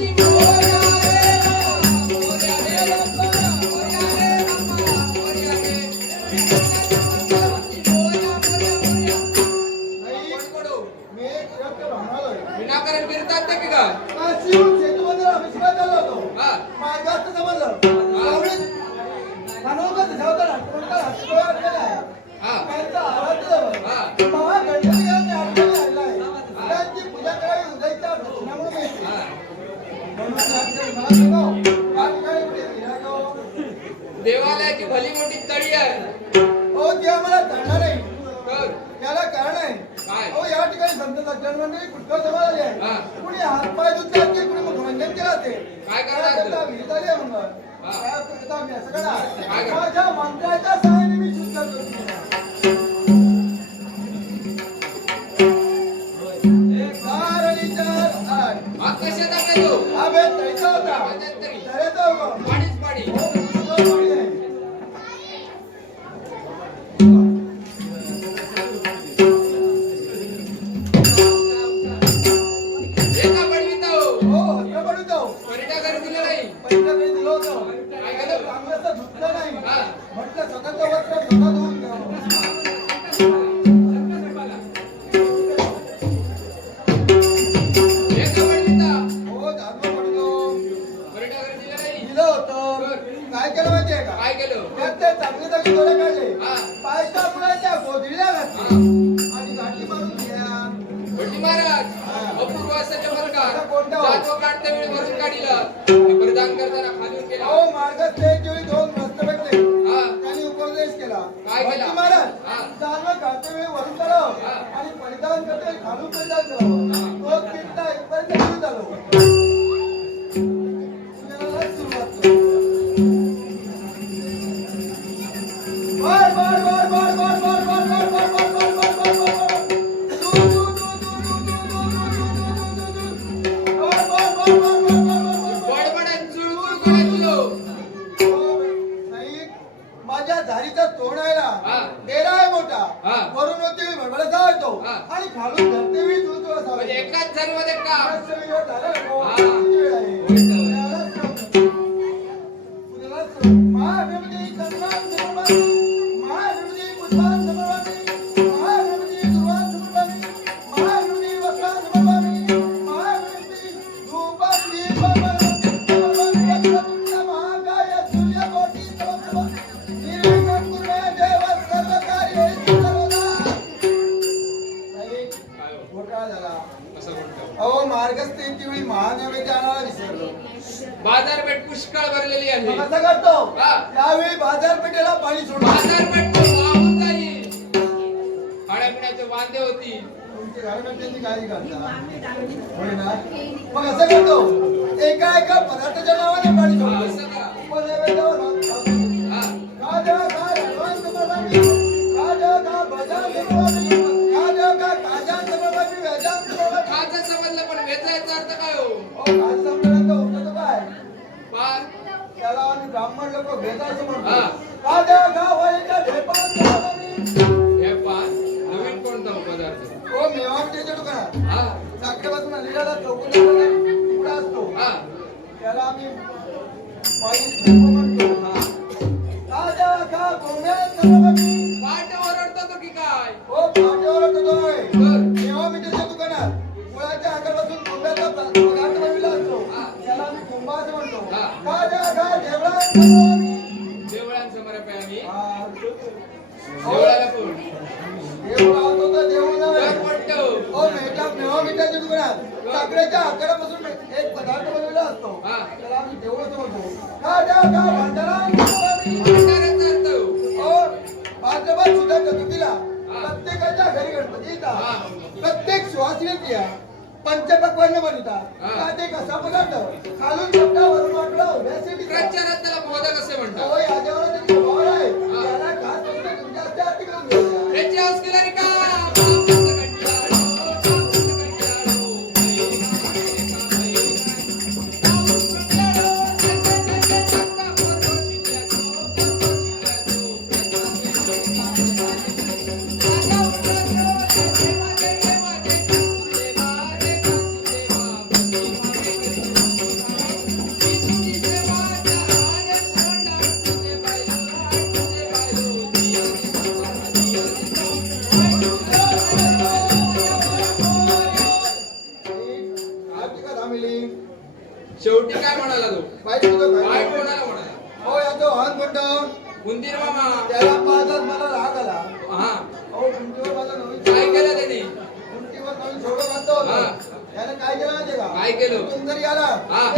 You. माझ्या मंत्राच्या सहाय्याने मी शुद्ध करतो Não foi não. घोटाळा झाला? अहो मार्गस्थिती महानैवेद्य आणायला विसरलो. बाजारपेठ पुष्कळ भरलेली आहे. कसं करतो. त्यावेळी बाजारपेठेला पाणी सोडतो बाजारपेठ वाहून जाईल. खाण्यापिण्याचे वांदे होती मग असं करतो. एका एका पदार्थाच्या नावाने पाणी सोडतो. काय हो काय? त्याला आम्ही ब्राह्मण लोक भेटायचं म्हणतो. नवीन कोणता पदार्थ? हो मेवाट्याच्या दुकानात. नाट्यपासून लिहिलेला चौकून पुढा असतो. त्याला आम्ही पायी म्हणतो. हा. राजा का गोम्या देवळांसमोर आहे आम्ही हा. देवळाला कोण देव राहतो तर देव नव्हे. काय पडतो हो मेटा मेवा मिठाच्या दुकानात साखरेच्या आकारापासून एक पदार्थ बनवलेला असतो हा. त्याला आम्ही देव असं म्हणतो भांडारा. भंडाऱ्याचा अर्थ हो, सुद्धा चतुर्थीला प्रत्येकाच्या घरी गणपती येतात हा. प्रत्येक सुवासिनीत या पंचपक्वान्न बनवतात हा. त्यात एक असा पदार्थ खालून चपटा वरून वाटला उभ्यासाठी प्रचारात त्याला मोदक असे म्हणतात हो याच्यावर त्यांची स्वभाव आहे हा. त्याला खास करून तुमच्या हस्ते आरती करून घ्यायची. त्याची हाऊस केला रे का शेवटी काय म्हणाला तो काय? काय कोणाला म्हणाला हो याचं वाहन म्हणतो उंदीर मामा त्याला मला राग आला हा अहो तुमच्यावर माझा नवीन काय केलं त्याने उंटीवर नवीन घातलं होतं. हा. त्याने काय केलं माहितीये का काय केलं? जरी आला हा.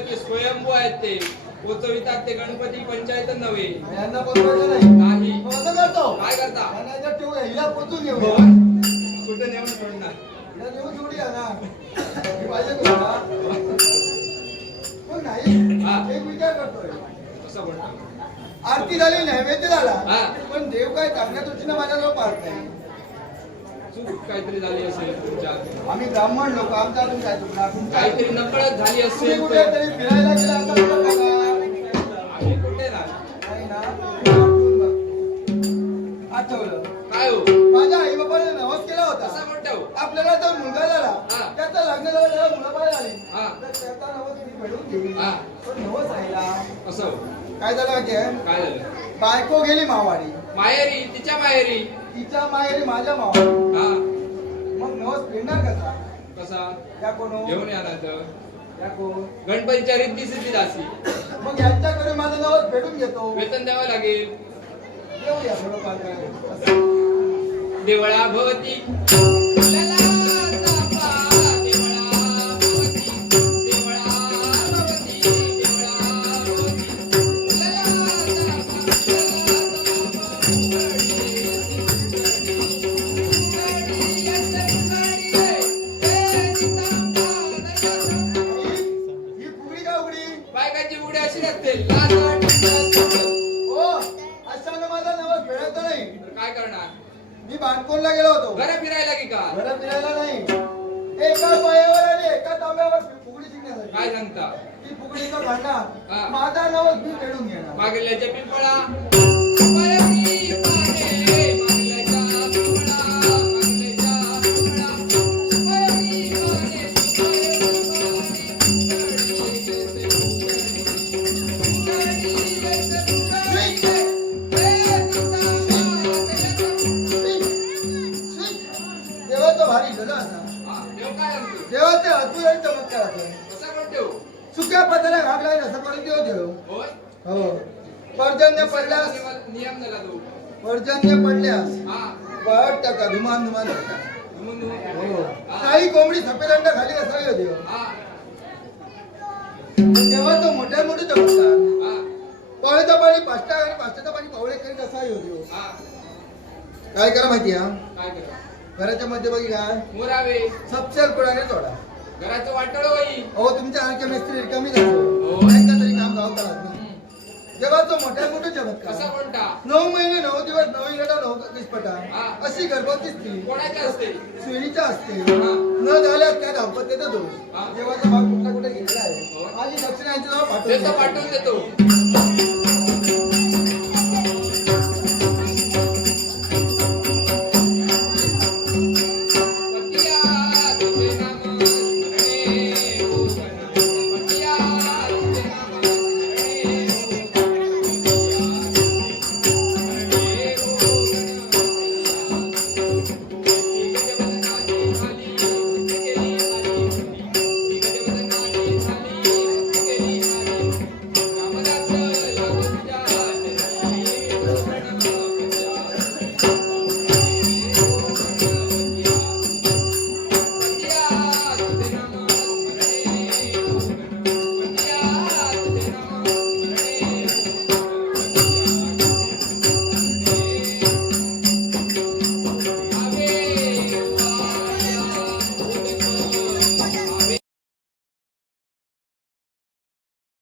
गणपती स्वयंभू आहेत ते पोचवितात ते गणपती पंचायत नव्हे. यांना पोचवायचं नाही. करतो. काय करता? यांना इथं ठेवूया. हिला पोचून कुठे नेऊन सोडणार? हिला नेऊन सोडूया ना. पाहिजे तुला पण नाही. एक विचार करतोय. म्हणतो आरती झाली नैवेद्य झाला. हा. पण देव काय चांगल्या दृष्टीनं माझ्याजवळ पाहत नाही. चूक काहीतरी झाली असेल तुमच्या आम्ही ब्राह्मण लोक आमच्या काय चुकणार? काहीतरी नकळत झाली तुम्ही असेल कुठे तर तरी फिरायला गेला. आम्ही कुठे नाही ना. आठवलं. काय हो? माझ्या आई बाबाने नवस केला होता. असं म्हणतो आपल्याला जो मुलगा झाला हा. त्याचं लग्न झालं त्याला मुलं बाळ झाली हा. तर त्याचा नवस मी फेडून हा. पण नवस राहिला. असं काय झालं माहितीये? काय झालं? बायको गेली मावाडी. माहेरी तिच्या माहेरी. तिच्या माहेरी माझ्या मावाडी हा. मग नवस फेडणार कसा? कसा? त्या कोण? घेऊन येणार तर. त्या कोण? गणपतीच्या रिद्धी सिद्धी दासी मग यांच्याकडे माझं नवस फेडून घेतो. वेतन द्यावं लागेल. येऊया थोडंफार काय असं. देवळा भवती. बाणकोणला गेलो होतो? घरं फिरायला की का घरात फिरायला नाही. एका पायावर आणि एका तांब्यावर फुगडी शिकण्यासाठी काय सांगता? ती फुगडीचं हा. भांडण माझा नवस मी फेडून घेणार. मागल्याच्या पिंपळा? देवाचे अद्भुत आणि चमत्काराचं सुक्या पत्राला घाग लागेल असं करून देव देव हो पर्जन्य पडल्यास नियम- नियम झाला तो पर्जन्य पडल्यास हा वाट टाका धुमान धुमान टाका. हो हा. काही कोंबडी सफेद अंडा खाली असावी हो. हा तेव्हा तो मोठ्या मोठे चमत्कार हा पावळेचं पाणी पाचटा आणि पाचटाचं पाणी पावळे करीत असावी हो. हा काय करा माहिती हा काय करा घराच्या मध्ये बघी काय मोरावे. कुडाने तोडा घराचं वाटळ होई. अहो तुमच्या आणखी मिस्त्री रिकामी झालो. हो. का तरी काम गावतात मोठ्या मोठे कसा चमत्कार कोणता? नऊ महिने नऊ दिवस नऊ इलटा नऊ दिसपटा. हा. अशी गर्भवती स्त्री. असते असते हा. न झाल्यास त्या दाम्पत्याचा दोष. हा. देवाचा भाग कुठला कुठे घेतला हो. आहे आणि नाव देतो पाठवून पाठवून देतो.